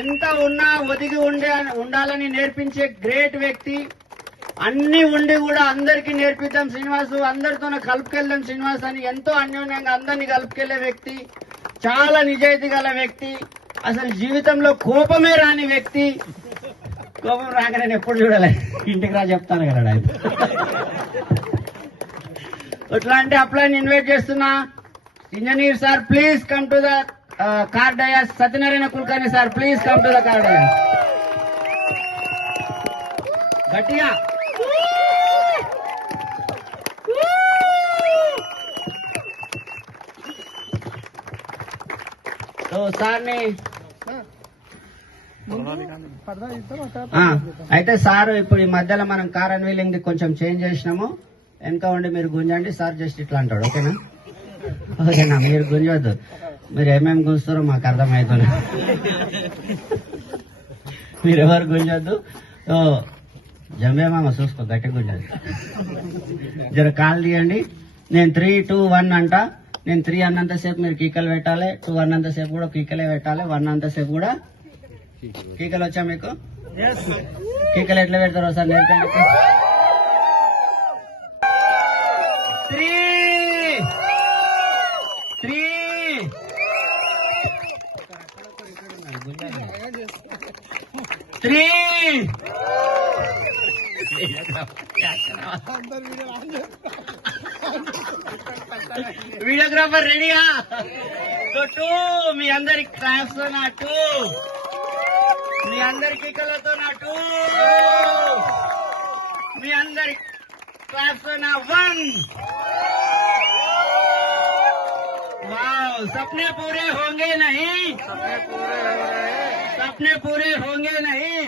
ఎంత ఉన్నా ఒదిగి ఉండాలని నేర్పించే గ్రేట్ వ్యక్తి. అన్ని ఉండి కూడా అందరికీ నేర్పిద్దాం శ్రీనివాసు, అందరితోనే కలుపుకెళ్దాం శ్రీనివాస్ అని ఎంతో అన్యోన్యంగా అందరినీ కలుపుకెళ్లే వ్యక్తి. చాలా నిజాయితీ గల వ్యక్తి. అసలు జీవితంలో కోపమే రాని వ్యక్తి. కోపం రాక నేను ఎప్పుడు చూడలే, ఇంటికి రా చెప్తాను కదా ఆయన. అట్లాంటి అప్లైని ఇన్వైట్ చేస్తున్నా. Engineer sir please come to the car dais. Satyanarayana Kulkarni sir please come to the car dais. గట్టిగా సార్ని. అయితే సార్ ఇప్పుడు ఈ మధ్యలో మనం కార్ అన్వీలింగ్ కొంచెం చేంజ్ చేసినాము. వెనక ఉండి మీరు గుంజండి, సార్ జస్ట్ ఇట్లా అంటాడు. ఓకేనా? ఓకేనా? మీరు గుంజవద్దు, మీరు ఏమేమి గుంజుతారో మాకు అర్థమవుతుంది. మీరెవరు గుంజొద్దు. జంబే మామ చూసుకో, గట్టి గుంజదు. జర కాలు తీయండి. నేను 3, 2, 1 అంట. నేను 3 అన్నంతసేపు మీరు కీకలు పెట్టాలి, 2 అన్నంతసేపు కూడా కీకలే పెట్టాలి, 1 అంతసేపు కూడా కీకలు. వచ్చా మీకు? కీకలు ఎట్లా పెడతారో సార్ నేర్పండి. 3 వీడియోగ్రాఫర్ రెడీయా? 2 మీ అందరి క్రాఫ్ట్స్ నా 2, మీ అందరి కీకలతో నా 2, మీ అందరి క్రాఫ్ట్స్ నా 1. वाह, सपने पूरे होंगे नहीं, सपने पूरे होंगे नहीं,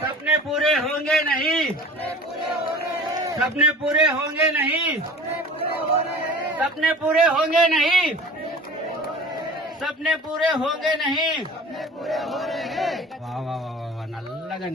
सपने पूरे होंगे नहीं, सपने पूरे होंगे नहीं, सपने पूरे होंगे नहीं, सपने पूरे होंगे नहीं. वाह वाह वाह वाह, नल्लगा.